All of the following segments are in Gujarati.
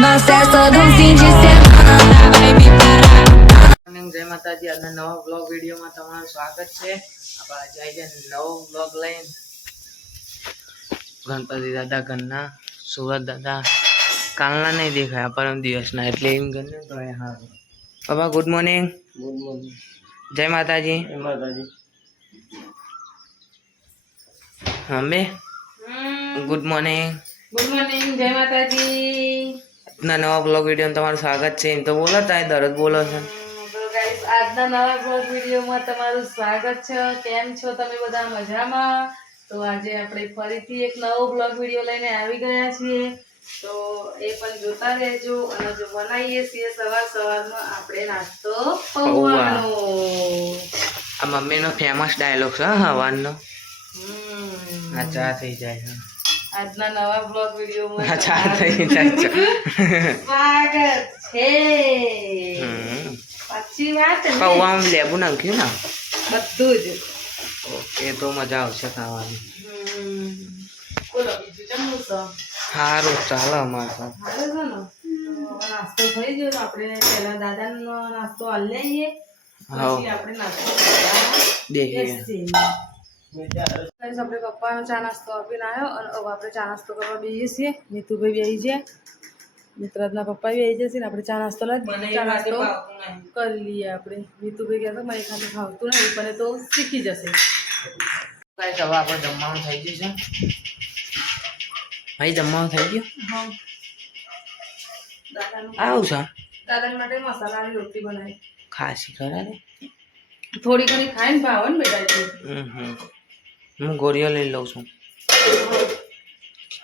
no acesso de um fim de semana. Vai me parar. જય માતાજી. આજના નવા બ્લોગ વિડીયોમાં તમારું સ્વાગત છે. આપણે આવી ગયા નવો બ્લોગ લઈને. ગણપતિ દાદા ઘરના સુરત દાદા. કાલના નહીં દેખાયા પરમ દિવસના. એટલે એમ ગણને તો એ હા. બાબા ગુડ મોર્નિંગ ગુડ મોર્નિંગ જય માતાજી. જય માતાજી. અમે ગુડ મોર્નિંગ ગુડ મોર્નિંગ જય માતાજી. આજના નવા બ્લોગ વિડીયોમાં તમારું સ્વાગત છે. એમ તો બોલો તાય દરરોજ બોલો છો. આજના નવા બ્લોગ વિડીયોમાં તમારું સ્વાગત છે. કેમ છો તમે બધા મજામાં? તો આજે આપણે ફરીથી એક નવો બ્લોગ વીડિયો લઈને આવી ગયા છીએ. તો એ પણ જોતા રહેજો અને જો બનાવીએ છીએ સવાર સવારમાં આપણે નાસ્તો પૌવાનો. આ મમ્મીનો ફેમસ ડાયલોગ છે હા હવારનો. હમ. આ ચા થઈ જાય છે આજના નવા બ્લોગ વિડીયોમાં સ્વાગત છે. પછી વાત ખવામ લેબુ નાખ્યું ને? બધું જ. ઓકે તો મજા આવશે ખાવાની. બોલો બીજું જમવું છે? સારું ચાલો અમારે તો. નાસ્તો થઈ ગયો આપણે પહેલા દાદાનો નાસ્તો હાલ લઈએ. પછી આપણે નાસ્તો દેખીએ. આપણે પપ્પાનો ચા નાસ્તો આપીને આવ્યો અને હવે આપણે ચા નાસ્તો કરવા બેસીએ છીએ. નીતુભાઈ બેસી છે. મિત્રાજના પપ્પા બી આવી જશે ને આપણે ચા નાસ્તો લઈ ચા નાસ્તો કરી લઈએ આપણે. નીતુભાઈ કહેતો મને ખાતે ખાવતું નથી પણ તો શીખી જશે. Guys, હવે આપણે જમવાનું થઈ ગયું છે. ભાઈ જમવાનું થઈ ગયું? હા. આવું છે? દાદા માટે મસાલાની રોટલી બનાવી. ખાસી ખરા ને? થોડી ઘણી ખાઈને ભાવે ને બેટા હમ. હું ગોળીઓ લઈ લઉં છું.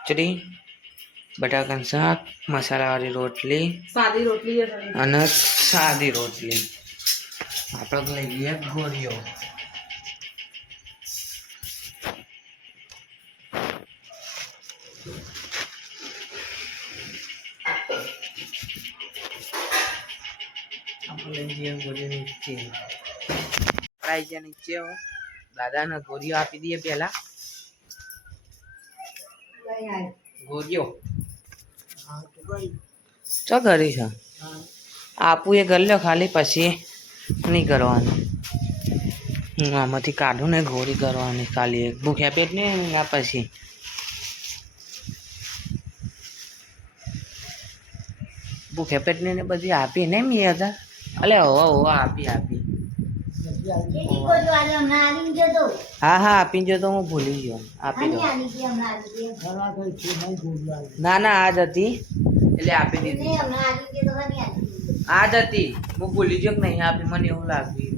ખીચડી બટાકાનું શાક મસાલાવાળી રોટલી સાદી રોટલી છે થોડી. અને સાદી રોટલી. આપણે લઈ લઈએ ગોળીઓ. આપણે લઈ જઈએ ગોળીઓ નીચે પડાઈ ગયા નીચે હો. દાદાને ગોરીઓ આપી દઈએ પહેલા. ગોળીઓ. ચો કરી છે? આપું એ લો ખાલી પછી નહીં કરવાનું. હું આમાંથી કાઢું ને ગોળી કરવાની ખાલી એક. ભૂખ્યા પેટ ને આ પછી? ભૂખ્યા પેટ ને બધી આપી ને મેં હતા. અલે હોવા હોવા આપી આપી. હા હા આપી જો તો હું ભૂલી ગયો. આપી દો ના ના આજ હતી. એટલે આપી દીધી. આજ હતી. હું ભૂલી ગયો કે નહીં આપી મને એવું લાગ્યું.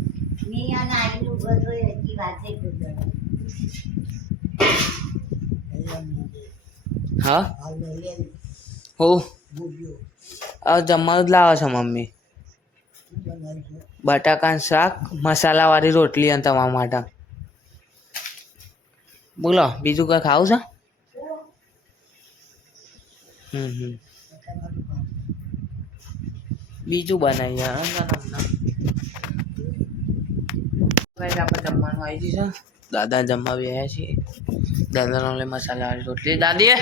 હા? હો? જમવા જમવાનું જ લાવે છે મમ્મી. બટાકાનું શાક, મસાલાવાળી રોટલી અને તમારા માટે. બોલો, બીજું કંઈ ખાવું છે? બીજું બનાવીએ. આપણે જમવાનું આવી ગયું દાદા જમવા બેહ્યા છીએ દાદાનો મસાલાવાળી રોટલી. દાદી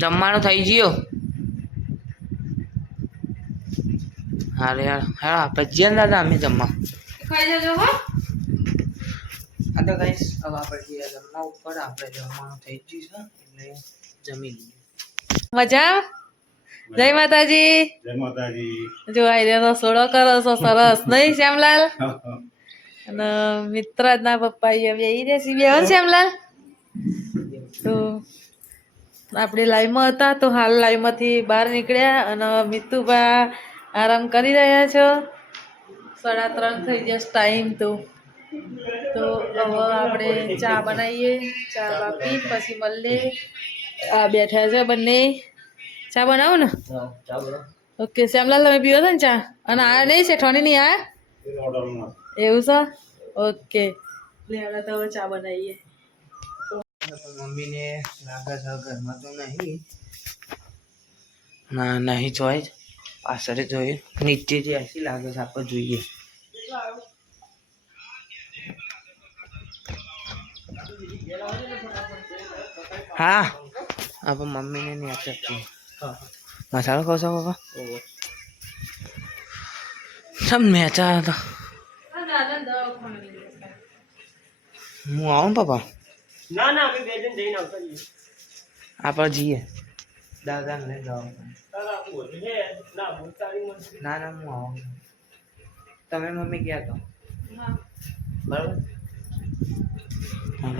જમવાનું થઈ ગયું. હારે યાર હા જઈએ દાદા અમે જમવા. ખાઈ જજો હો. તો ગાઈસ હવે આપણે જે જમવા ઉપર આપણે જમવાનું થઈ ગયું છે એટલે જમી લઈએ. મજા? જય માતાજી. જય માતાજી. જો આઈ રસોડો કરો છો સરસ. નહીં શ્યામલાલ? અને મિત્રાજના પપ્પા એ બેહી રહે છે. બે શ્યામલાલ. તો આપણે લાઈવમાં હતા તો હાલ લાઈવમાંથી બહાર નીકળ્યા અને મિતુભા આરામ કરી રહ્યા છો? સાડા ત્રણ થઈ જશે ટાઈમ તો. તો હવે આપણે ચા બનાવીએ ચા બાપી પછી મળીએ. આ બેઠા છે બંને. ચા બનાવો ને? ઓકે શ્યામલાલ તમે પીવો છો ને ચા? અને આ નહીં શેઠવાની નહીં આ? એવું છે? ઓકે. લે હવે તો હવે ચા બનાવીએ. મમ્મીને લાગે છે ઘરમાં તો નહીં. ના નહીં જોઈ પાછળ જોઈએ. નીચે જે એસી લાગે છે આપણે જોઈએ. હા. આપણે મમ્મીને નહીં આપી હા મસાલો ખાવ છો બાબા સમ મેચા હતા. હું આવું પાપા પપ્પા? ના ના અમે બે જણ જઈને આવતા આપણે જઈએ. દાદા લઈ જાઓ. ના ના હું આવું તમે મમ્મી ગયા તો બરાબર.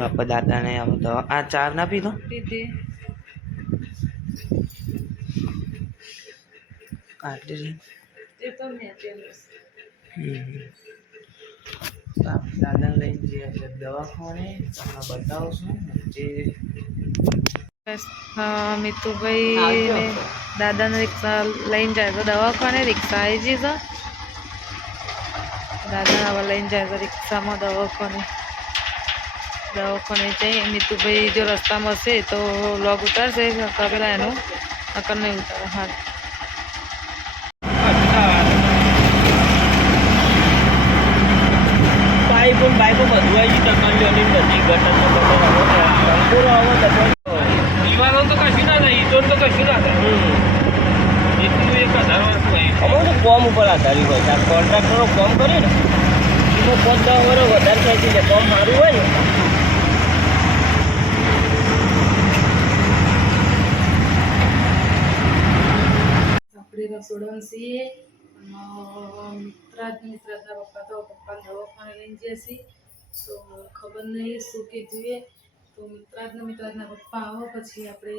આપણે દાદાને આવો તો. આ ચાર ના પીધો? દાદાને લઈને જે દવાખાને. તમને બતાવશું જે મિતુભાઈ ને દાદાને રિક્ષા લઈને જાય તો દવાખાને રિક્ષા આવી જઈ તો દાદાને હવે લઈને જાય તો રિક્ષામાં દવાખાને દવાખાને જઈ મિતુભાઈ જો રસ્તામાં હશે તો લોગ ઉતારશે નકર પેલા એનું નકર નહીં ઉતારે હા પાઇપ બાઈકો બધું આવી ગયું ની બધી ગટર પૂરો આવો તો દીવાલો તો કશું ના થાય ઈટો તો કશું ના થાય એટલું એક હજાર વર્ષ અમે તો કોમ ઉપર આધારિત હોય છે. કોન્ટ્રાક્ટરો કોમ કરે ને, એમાં પાંચ દસ વર્ષ વધારે થાય છે કોમ સારું હોય ને. આપણી રસોડન છીએ. મિત્રાજ મિત્રાજના પપ્પા તો પપ્પા દવાખાને લઈને જશે તો ખબર નહીં શું કીધું તો મિત્રાજના મિત્રાજના પપ્પા આવો પછી આપણે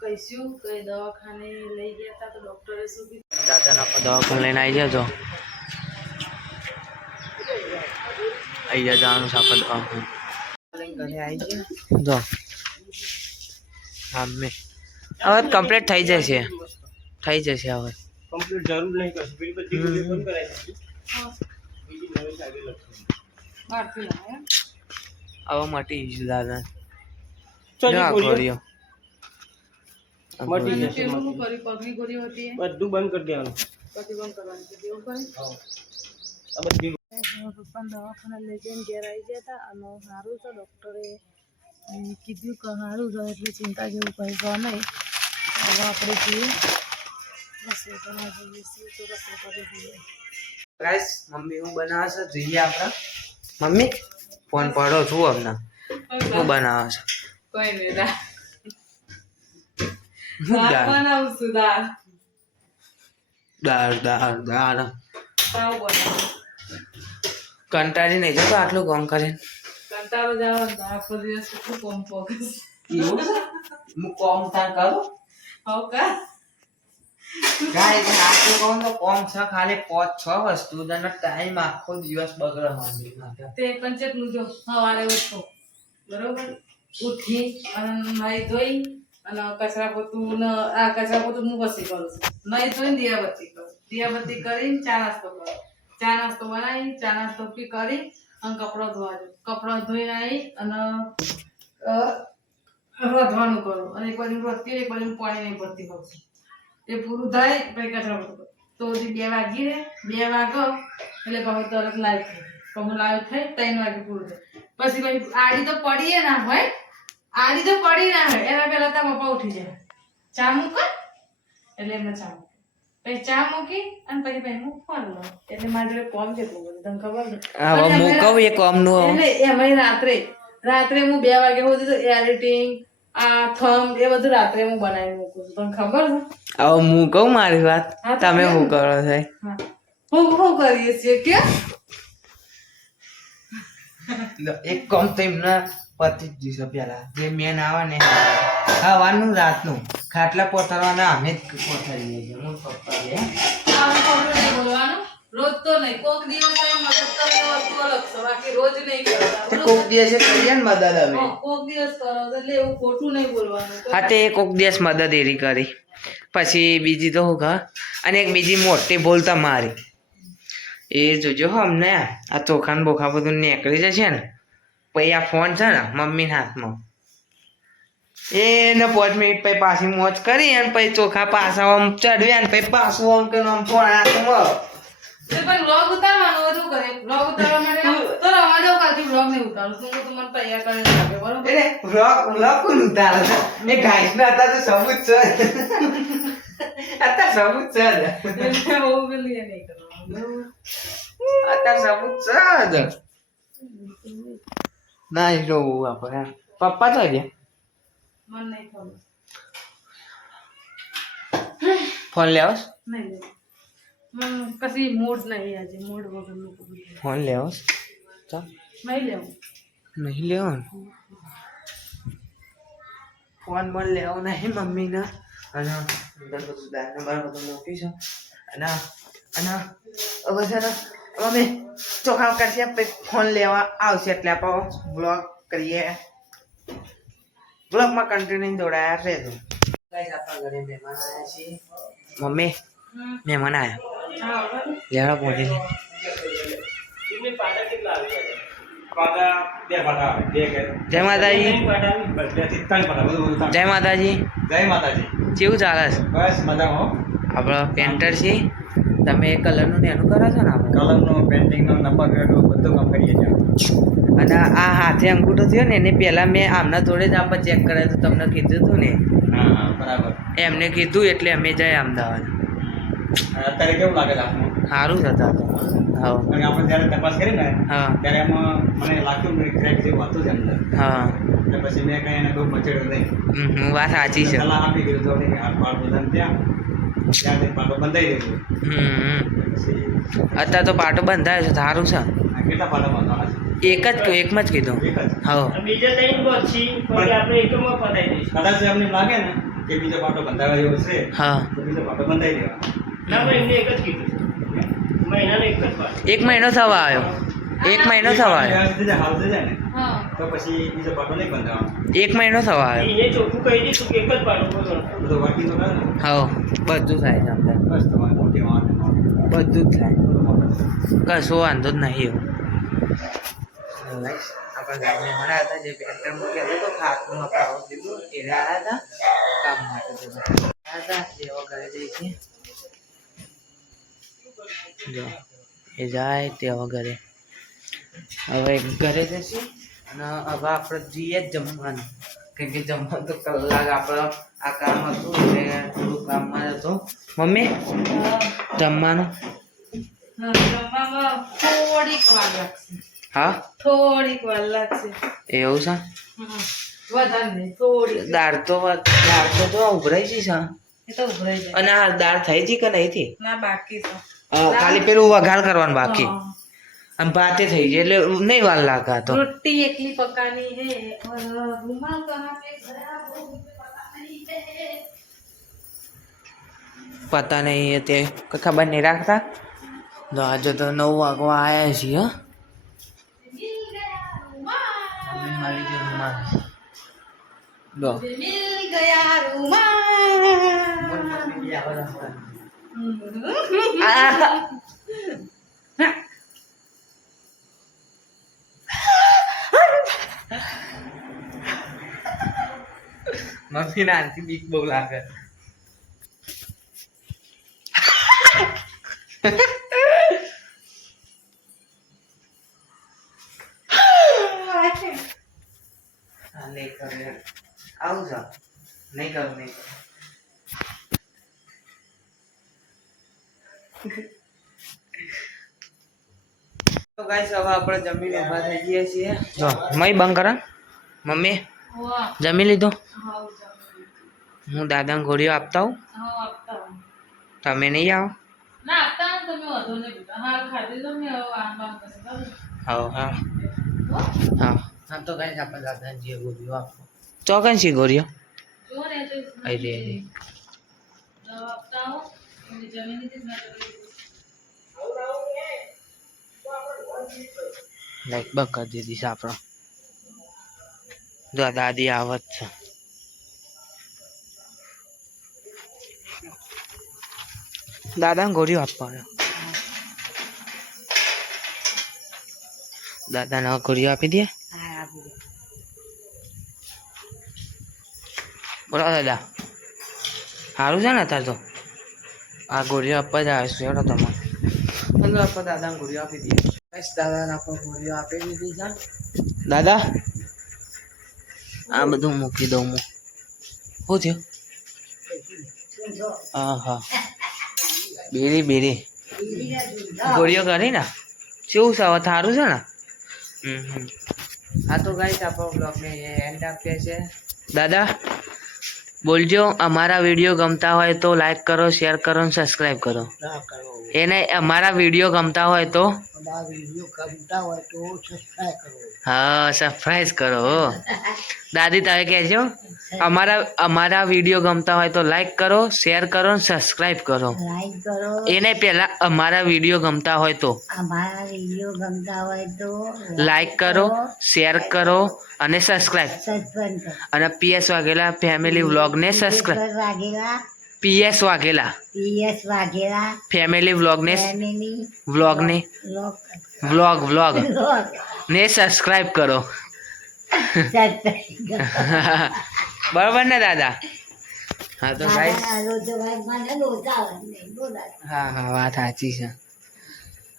કહીશું કે દવાખાને લઈ ગયા હતા તો ડૉક્ટરે શું કીધું? દાદાને આપણે દવાખાને લઈને આવી જજો આવી જાય જવાનું છે આપણે દવાખાને. ઘરે આવી ગયા જો. હા મેં. હવે કમ્પ્લીટ થઈ જશે થઈ જશે હવે. કમ્પ્લીટ જરૂર નહીં કશું બધી બંધ કરાવી નાખી. બીજી નવી ચાવી લખવાની. બહારથી લાવ્યા હવે મટી ગયું દાદા ચાલી જો આ ગોળીઓ. ગોળીઓ. મટી જશે પેલું મટી. શું કર્યું પગની ગોળીઓ હતી એ બધું બંધ કરી દેવાનું પછી બંધ કરવાની હતી એવું કર્યું આ બધી પપ્પા દવાખાને લઈ જઈને ઘેર આવી ગયા હતા અને સારું છે ડૉક્ટરે અમ, કીધું કે સારું છે એટલે ચિંતા જેવું કંઈ છે નહીં હવે આપણે જઈએ રસોઈ કરવા જઈએ છીએ તો રસોઈ કરી દઈએ ગાઈસ મમ્મી હું બનાવે છે જોઈએ આપણે મમ્મી ફોન પાડો છું હમણાં હું બનાવો છે? કોઈ નહીં દા હું દાળ? બનાવશું દાળ. દાળ દાળ દાળ. કંટાળી નહીં જતો આટલું કામ કરીને. કંટાળો જાવ આખો દિવસ કેટલું કોમ ફોકસ એવું હું કોમ ત્યાં કરું? હવ કા. ગાઈસ આટલું કામ તો કોમ છ ખાલી પાંચ છ વસ્તુ તને ટાઈમ આખો દિવસ બગડે માંડી તે પંચકનું જો સવારે ઉઠો, બરોબર? ઉઠી અને નાઈ ધોઈ અને કચરા પોતું ને આ કચરા પોતું હું પછી કરું છું. નાઈ ધોઈને દિયાબત્તી કરું. દિયાબત્તી કરીને ચા નાસ્તો કરું. ચા નાસ્તો બનાવી ચા નાસ્તો પી કરી અને કપડો ધોવા દઉં કપડો ધોઈને આવી અને રોધવાનું કરું. અને એક બાજુ રોધતી એક બાજુ પાણી નહીં ભરતી કરું છું. એ પૂરું થાય પછી કચરો પડતો તો હજી બે વાગી રે બે વાગો એટલે કહું તરત લાઈવ થાય કહું લાઈવ થાય ત્રણ વાગે પૂરું થાય પછી ભાઈ આડી તો પડીએ ના હોય. આડી તો પડી ના હોય. એના પહેલા તારા પપ્પા ઉઠી જાય ચા મૂકો. એટલે એમને ચા મૂકે. પછી ચા મૂકી અને પછી ભાઈ હું ફોન લઉં એટલે મારી જોડે કોમ બહુ બધું. તમને ખબર ને હું કહું એ કોમનું. એટલે એમાં રાત્રે રાત્રે હું બે વાગે સુધી તો એડિટિંગ આ થમ એ બધું રાત્રે હું બનાવી મૂકું છું. તમને ખબર છે? હવે હું કહું મારી વાત? તમે શું કરો છો? હું. શું કરીએ છીએ કે? એક કામ તો એમના પતિ જ દિવસો પેલા જે મેન આવે ને ખાવાનું રાતનું. ખાટલા પોતારવાના અમે જ પોતારીએ છીએ. હું પપ્પા રોજ તો નહીં કોક દિવસ એમ મદદ કરો અલગ છે બાકી રોજ નહીં કરતા કોક દિવસે કરીએ ને મદદ અમે? હા, કોક દિવસ કરો એટલે એવું ખોટું નહીં બોલવાનું. હા તે કોક દિવસ મદદ એરી કરી. પછી બીજી તો હું અને એક બીજી મોટી ભૂલ તમારી એ જોજો હો અમને આ ચોખાન બોખા બધું નીકળી જશે ને પછી આ ફોન છે ને મમ્મીના હાથમાં. એને પાંચ મિનિટ પછી પાછી મોજ કરી અને પછી ચોખા પાછા આમ ચડવ્યા ને પછી પાછું આમ કે આમ ફોન હાથમાં. તે પણ vlog ઉતારવાનું બધું કરે? vlog ઉતારવા માટે તો રવા દો કાલથી vlog નહીં ઉતારું. છું હું તમને તૈયાર કરીને આપે બરોબર? એટલે વ્લોગ વ્લોગ કોણ ઉતારે છે? એ ગાઈસ ના હતા તો સબૂત છે. અત્યારે સબૂત છે. એટલે બહુ પેલું નહીં કરવાનું. અત્યારે સબૂત છે ના એ જોવું આપણે પપ્પા તો ગયા મને નહીં ખબર. ફોન લેવાસ નહીં. મને કશી મૂડ નહીં આજે મૂડ વગરનું. ફોન લેવો? ચાલ નહીં લેવો. નહીં લેવો ફોન બોન લેવો નહીં મમ્મીને. અને અંદર બધું દાળ ને બાર બધું મૂકીશું અને અને હવે છે ને મમ્મી ચોખા કરશે પછી ફોન લેવા આવશે એટલે આપણે બ્લોગ કરીએ. બ્લોગમાં કન્ટિન્યુ જોડાયા રહેજો. આપણા ઘરે મહેમાન આવ્યા મમ્મી મહેમાન આવ્યા. લેવા પહોંચી જય માતાજી. જય માતાજી. જય માતાજી. કેવું ચાલે છે? બસ મજામાં આપણો પેન્ટર છે. તમે કલરનું ને એનું કરો છો ને કલરનું પેન્ટિંગનું નંબર બધું કામ કરીએ છીએ અને આ હાથે અંગૂઠો થયો ને એને પહેલાં મેં આમના જોડે જ આપણે ચેક કરાયું હતું તમને કીધું હતું ને. હા બરાબર. એમને કીધું એટલે અમે જાય અમદાવાદ. અત્યારે કેવું લાગે છે આપણું સારું છે હા. આપણે જ્યારે તપાસ કરી ને હા. ત્યારે એમાં મને લાગતું કે ક્રેક જેવું હતું છે અંદર હા. એટલે પછી મેં કંઈ એને બહુ મચડ્યો નહીં. વાત સાચી છે. સલાહ આપી દીધું તો કે આ પાટ બધાને ત્યાં ત્યાંથી પાટો બંધાઈ દીધું અત્યારે તો પાટો બંધાયો છે સારું છે. કેટલા પાટા બાંધવાના છે? એક જ એકમાં જ કીધું. એક જ? હા. બીજા ત્રણ પછી આપણે એકમાં પતાવી દઈશું. કદાચ એમને લાગે ને કે બીજો પાટો બંધાવા જેવો છે હા. તો બીજો પાટો બંધાઈ દેવાનો એક મહિનો થવા આવ્યો. એક મહિનો થવા આવ્યો. તો પછી બીજો પાટો નહીં બંધાવાનો. એક મહિનો થવા આવ્યો. એને ચોખ્ખું કહી દીધું કે એક જ બધો તો હા બધું થાય છે અંદર. બસ તમારે મોટી બધું જ થાય. કશું વાંધો જ નહીં એવું. આપણા ગામને મળ્યા હતા જે પેન્ટર મૂક્યા હતા તો ખાતું આપણે આવું દીધું એ રહ્યા હતા કામ માટે. હતા ઘરે જઈ છે જો એ જાય તેઓ ઘરે હવે ઘરે જશે અને હવે આપણે જઈએ જ જમવાનું. કેમ કે જમવાનું તો કલાક આપણે આ કામ હતું એટલે થોડું કામમાં હતું મમ્મી જમવાનું? થોડીક વાર લાગશે. હા? થોડીક વાર લાગશે. એવું છે? દાળ તો દાળ તો જો ઉભરાઈ તો જાય. અને દાળ થઈ હતી કે નહીં થી ના બાકી છે. ખાલી પેલું વઘાર કરવાનું બાકી આમ ભાતે થઈ જાય એટલે નહીં વાર લાગે તો રોટી એકલી પકાની હે રૂમાલ કહા પે પતા નહીં તે ખબર નહીં રાખતા તો આજે તો નવ વાગવા આવ્યા છીએ મારી જે રૂમાલ દો ગયા રૂમાલ મમ્મી ના આનથી બીક બહુ લાગે. તો ગાઈસ હવે બંધ કરા મમ્મી જમી લીધું હું દાદાને ગોળીઓ આપતા હું તમે નહીં આવો ચોકન છે ગોળીઓ અરે લાઈક બક કરી દીધી છે આપણો. જો દાદી આવત છે. દાદાને ગોળીઓ આપવાનો દાદાને ગોળીઓ આપી દે? બોલો દાદા. સારું છે ને અત્યારે તો? આ ગોળીઓ આપવા જ આવે છે અંદર આપણે ગોળીઓ આપી દઈએ. દાદાને આપણે ગોળીઓ આપી દીધી છે દાદા આ બધું મૂકી દઉં હું શું થયું હા હા બેરી બેરી ગોળીઓ કરી ને કેવું છે હવે થારું છે ને હમ હમ. હા તો ગાઈસ આપણો બ્લોગને એન્ડ આપીએ છે દાદા બોલજો અમારા વીડિયો ગમતા હોય તો લાઈક કરો શેર કરો અને સબસ્ક્રાઈબ કરો એને અમારા વીડિયો ગમતા હોય તો? હા સરપ્રાઈઝ કરો દાદી તમે કહેજો. અમારા અમારા વીડિયો ગમતા હોય તો લાઈક કરો શેર કરો અને સબસ્ક્રાઈબ કરો. એને પહેલા અમારા વીડિયો ગમતા હોય તો? અમારા વીડિયો ગમતા હોય તો લાઈક કરો શેર કરો અને સબસ્ક્રાઈબ અને PS Vaghela family વ્લોગને subscribe Vaghela PS Vaghela. PS Vaghela. Family vlog ને વ્લોગ ને વ્લોગ વ્લોગ ને સબસ્ક્રાઇબ કરો. બરોબર ને દાદા? હા તો ગાઈસ હા હા વાત સાચી છે.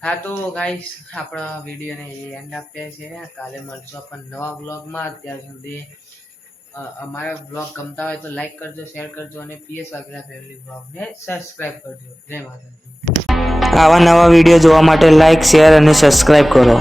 હા તો ગાઈસ આપણા વિડીયોને એન્ડ આપીએ છીએ. કાલે મળશું આપણને નવા બ્લોગમાં અત્યાર સુધી અમારા બ્લોગ ગમતા હોય તો લાઈક કરજો શેર કરજો અને પીએસ વાઘેલા ફેમિલી બ્લોગને સબસ્ક્રાઈબ કરજો. જય માતાજી. આવા નવા વીડિયો જોવા માટે લાઈક શેર અને સબસ્ક્રાઈબ કરો.